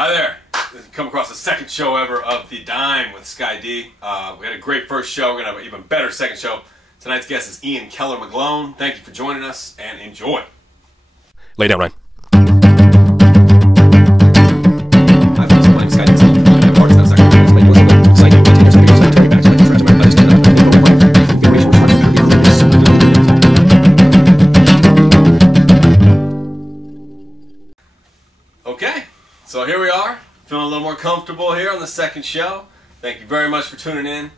Hi there. Come across the second show ever of The Dime with Skye D. We had a great first show. We're going to have an even better second show. Tonight's guest is Ian McGlone. Thank you for joining us and enjoy. Lay down, Ryan. Okay, so here we are, feeling a little more comfortable here on the second show. Thank you very much for tuning in.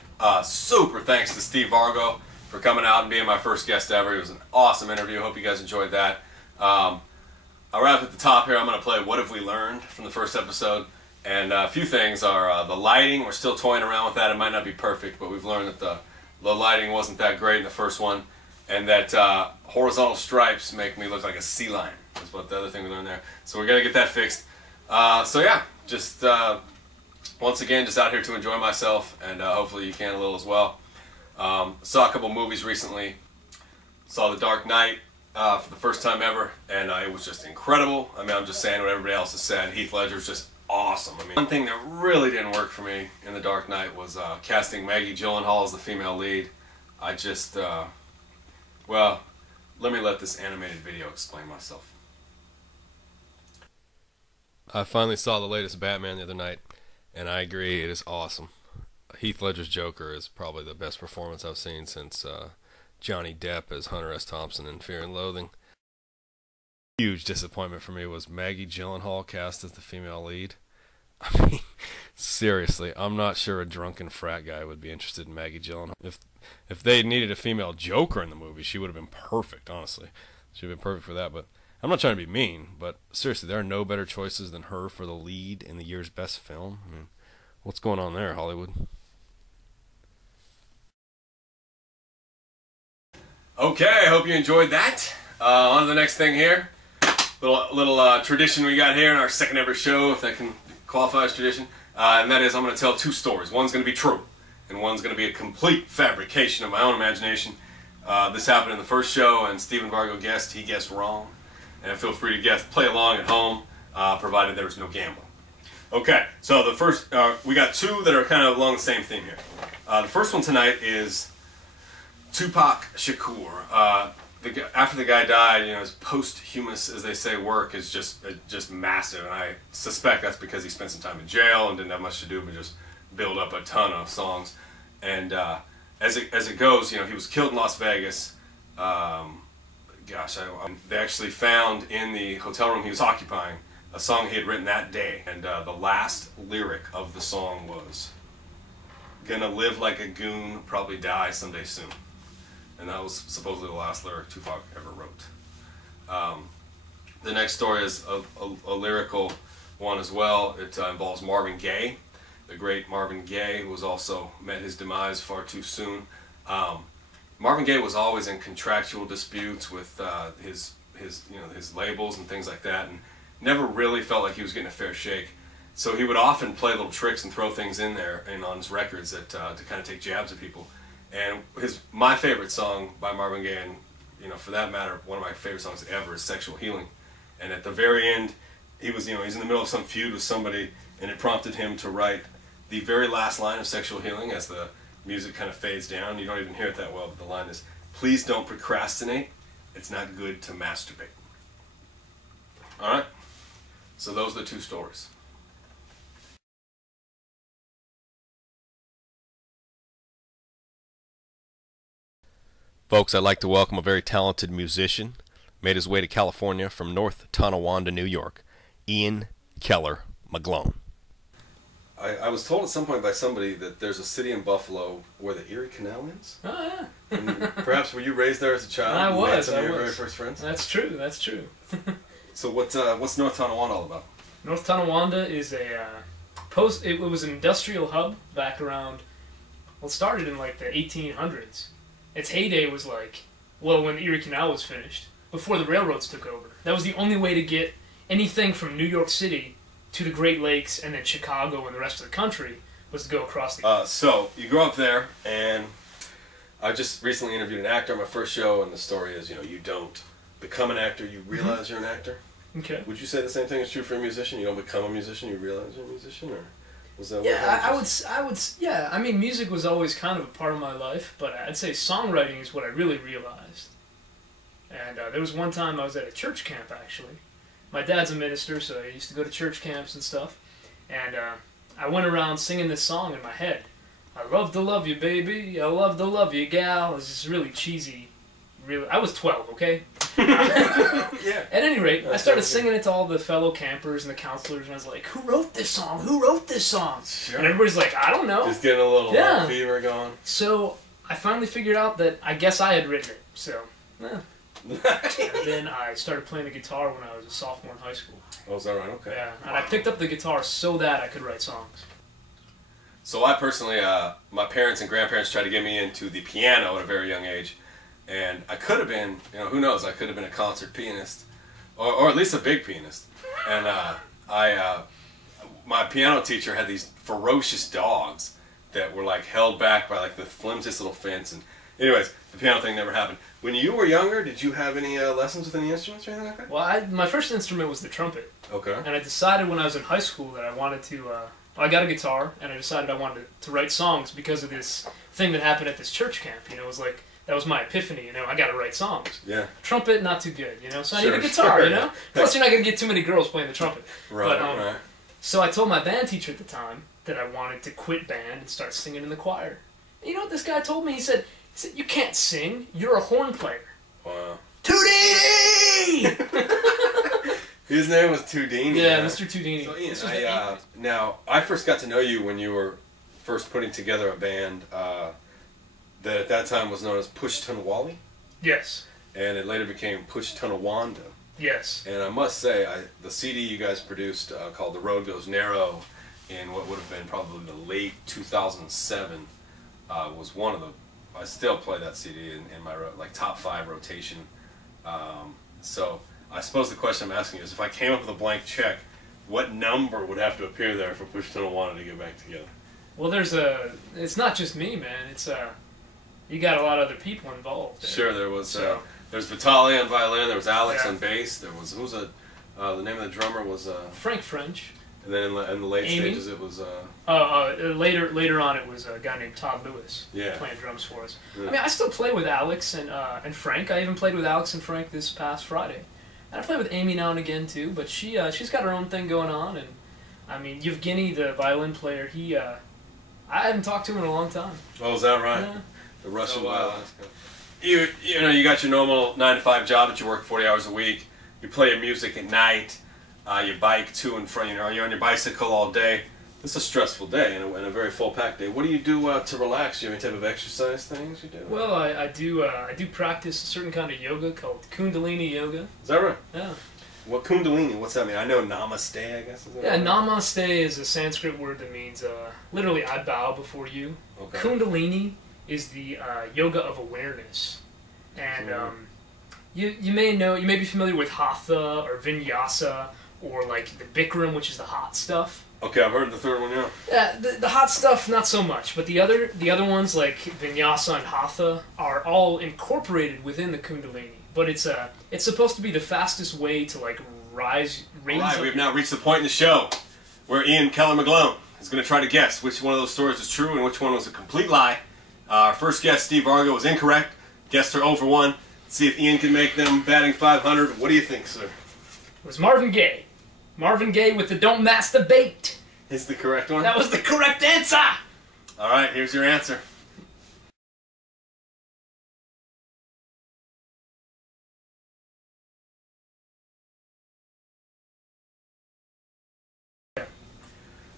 Super thanks to Steve Vargo for coming out and being my first guest ever. It was an awesome interview. Hope you guys enjoyed that. I'll wrap at the top here. I'm going to play What Have We Learned from the first episode. And a few things are the lighting. We're still toying around with that. It might not be perfect, but we've learned that the lighting wasn't that great in the first one. And that horizontal stripes make me look like a sea lion. That's what the other thing we learned there. So we're going to get that fixed. So yeah, just once again, just out here to enjoy myself. And hopefully you can a little as well. Saw a couple movies recently. Saw The Dark Knight for the first time ever. And it was just incredible. I mean, I'm just saying what everybody else has said. Heath Ledger's just awesome. I mean, one thing that really didn't work for me in The Dark Knight was casting Maggie Gyllenhaal as the female lead. I just, well, let me let this animated video explain myself. I finally saw the latest Batman the other night, and I agree, it is awesome. Heath Ledger's Joker is probably the best performance I've seen since Johnny Depp as Hunter S. Thompson in Fear and Loathing. Huge disappointment for me was Maggie Gyllenhaal cast as the female lead. I mean, seriously, I'm not sure a drunken frat guy would be interested in Maggie Gyllenhaal. If they needed a female Joker in the movie, she would have been perfect, honestly. She would have been perfect for that, but I'm not trying to be mean, but seriously, there are no better choices than her for the lead in the year's best film. I mean, what's going on there, Hollywood? Okay, I hope you enjoyed that. On to the next thing here. Little tradition we got here in our second ever show, if that can qualify as tradition. And that is I'm going to tell two stories. One's going to be true, and one's going to be a complete fabrication of my own imagination. This happened in the first show, and Stephen Vargo guessed. He guessed wrong. And feel free to play along at home, provided there was no gambling. Okay, so the first, we got two that are kind of along the same theme here. The first one tonight is Tupac Shakur. After the guy died, you know, his posthumous, as they say, work is just massive, and I suspect that's because he spent some time in jail and didn't have much to do but just build up a ton of songs. And as it goes, you know, he was killed in Las Vegas. They actually found in the hotel room he was occupying a song he had written that day, and the last lyric of the song was, "Gonna live like a goon, probably die someday soon." And that was supposedly the last lyric Tupac ever wrote. The next story is a lyrical one as well. It involves Marvin Gaye, the great Marvin Gaye, who was also met his demise far too soon. Marvin Gaye was always in contractual disputes with his labels and things like that, and never really felt like he was getting a fair shake. So he would often play little tricks and throw things in there and on his records that to kind of take jabs at people. And my favorite song by Marvin Gaye, and you know, for that matter, one of my favorite songs ever, is "Sexual Healing." And at the very end, he's in the middle of some feud with somebody, and it prompted him to write the very last line of "Sexual Healing" as the music kind of fades down. You don't even hear it that well, but the line is, "Please don't procrastinate. It's not good to masturbate." All right? So those are the two stories. Folks, I'd like to welcome a very talented musician. Made his way to California from North Tonawanda, New York. Ian McGlone. I was told at some point by somebody that there's a city in Buffalo where the Erie Canal ends. Oh, yeah. And perhaps were you raised there as a child? I was. Met some of your very first friends? That's true. That's true. So what's North Tonawanda all about? North Tonawanda is a it was an industrial hub back around. Well, it started in like the 1800s. Its heyday was like, well, when the Erie Canal was finished, before the railroads took over. That was the only way to get anything from New York City to the Great Lakes and then Chicago and the rest of the country, was to go across the... So, you grow up there, and I just recently interviewed an actor on my first show, and the story is, you know, you don't become an actor, you realize you're an actor. Okay. Would you say the same thing is true for a musician? You don't become a musician, you realize you're a musician, or was that? Yeah, I would. Yeah, I mean, music was always kind of a part of my life, but I'd say songwriting is what I really realized. And there was one time I was at a church camp, actually. My dad's a minister, so I used to go to church camps and stuff. And I went around singing this song in my head. I love to love you, baby. I love to love you, gal. It's just really cheesy. Really, I was 12, okay? Yeah. At any rate, I started singing it to all the fellow campers and the counselors, and I was like, "Who wrote this song? Who wrote this song?" Sure. And everybody's like, "I don't know." Just getting a little fever going. So I finally figured out that I guess I had written it. So, and then I started playing the guitar when I was a sophomore in high school. Oh, is that right? Okay. Yeah, and I picked up the guitar so that I could write songs. So I personally, my parents and grandparents tried to get me into the piano at a very young age. And I could have been, who knows, I could have been a concert pianist, or at least a big pianist. And my piano teacher had these ferocious dogs that were like held back by like the flimsiest little fence. And anyways, the piano thing never happened. When you were younger, did you have any lessons with any instruments or anything like that? Well, my first instrument was the trumpet. Okay. And I decided when I was in high school that I wanted to, I got a guitar, and I decided I wanted to write songs because of this thing that happened at this church camp. It was like, that was my epiphany, I got to write songs. Yeah. Trumpet, not too good, so I need a guitar, Plus, you're not going to get too many girls playing the trumpet. Right, right. So I told my band teacher at the time that I wanted to quit band and start singing in the choir. And you know what this guy told me? He said, "You can't sing. You're a horn player." Wow. Tudini! His name was Tudini. Yeah, Mr. Tudini. So Ian, now, I first got to know you when you were first putting together a band that at that time was known as Push Tonawali. Yes. And it later became Push Tonawanda. Yes. And I must say, the CD you guys produced called The Road Goes Narrow in what would have been probably the late 2007 was one of the, I still play that CD in my top 5 rotation. So I suppose the question I'm asking is, if I came up with a blank check, what number would have to appear there for Push Tonawanda to get back together? Well, it's not just me, man. It's you got a lot of other people involved. Sure, there was there's Vitaly on violin, there was Alex on bass, there was the name of the drummer was Frank French. And then in the late stages it was later on it was a guy named Todd Lewis playing drums for us. Yeah. I mean, I still play with Alex and Frank. I even played with Alex and Frank this past Friday. And I play with Amy now and again too, but she's got her own thing going on. And I mean, Yevgeny, the violin player, I haven't talked to him in a long time. Oh, is that right? Yeah. The Russian violinist. You got your normal 9-to-5 job that you work 40 hours a week. You play your music at night. You bike to and from. You're on your bicycle all day. It's a stressful day and a very full-packed day. What do you do to relax? Do you have any type of exercise things you do? Well, I do practice a certain kind of yoga called Kundalini yoga. Is that right? Yeah. What Kundalini? What's that mean? I know Namaste, I guess. Is that right? Namaste is a Sanskrit word that means literally I bow before you. Okay. Kundalini is the yoga of awareness, and you may be familiar with Hatha or Vinyasa or like the Bikram, which is the hot stuff. Okay, I've heard the third one. Yeah, the hot stuff not so much, but the other ones like Vinyasa and Hatha are all incorporated within the Kundalini. But it's supposed to be the fastest way to like raise. All right, we've now reached the point in the show where Ian McGlone is going to try to guess which one of those stories is true and which one was a complete lie. Our first guest, Steve Vargo, was incorrect. Guessed her 0 for 1. See if Ian can make them batting 500. What do you think, sir? It was Marvin Gaye. Marvin Gaye with the "Don't Masturbate." Is the correct one? That was the correct answer! All right, here's your answer.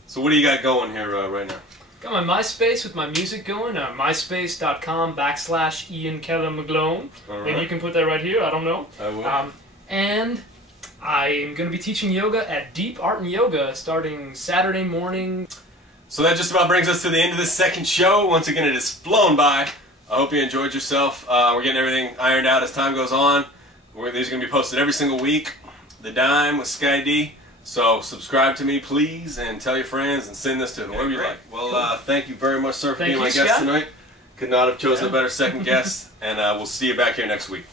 So what do you got going here right now? Got my MySpace with my music going. myspace.com/Ian McGlone. Right. Maybe you can put that right here. I don't know. I will. And I'm going to be teaching yoga at Deep Art and Yoga starting Saturday morning. So that just about brings us to the end of this second show. Once again, it has flown by. I hope you enjoyed yourself. We're getting everything ironed out as time goes on. These are going to be posted every single week. theDime with Skye D. So subscribe to me, please, and tell your friends, and send this to whoever you like. Well, thank you very much, sir, for being my guest tonight. Could not have chosen a better second guest, and we'll see you back here next week.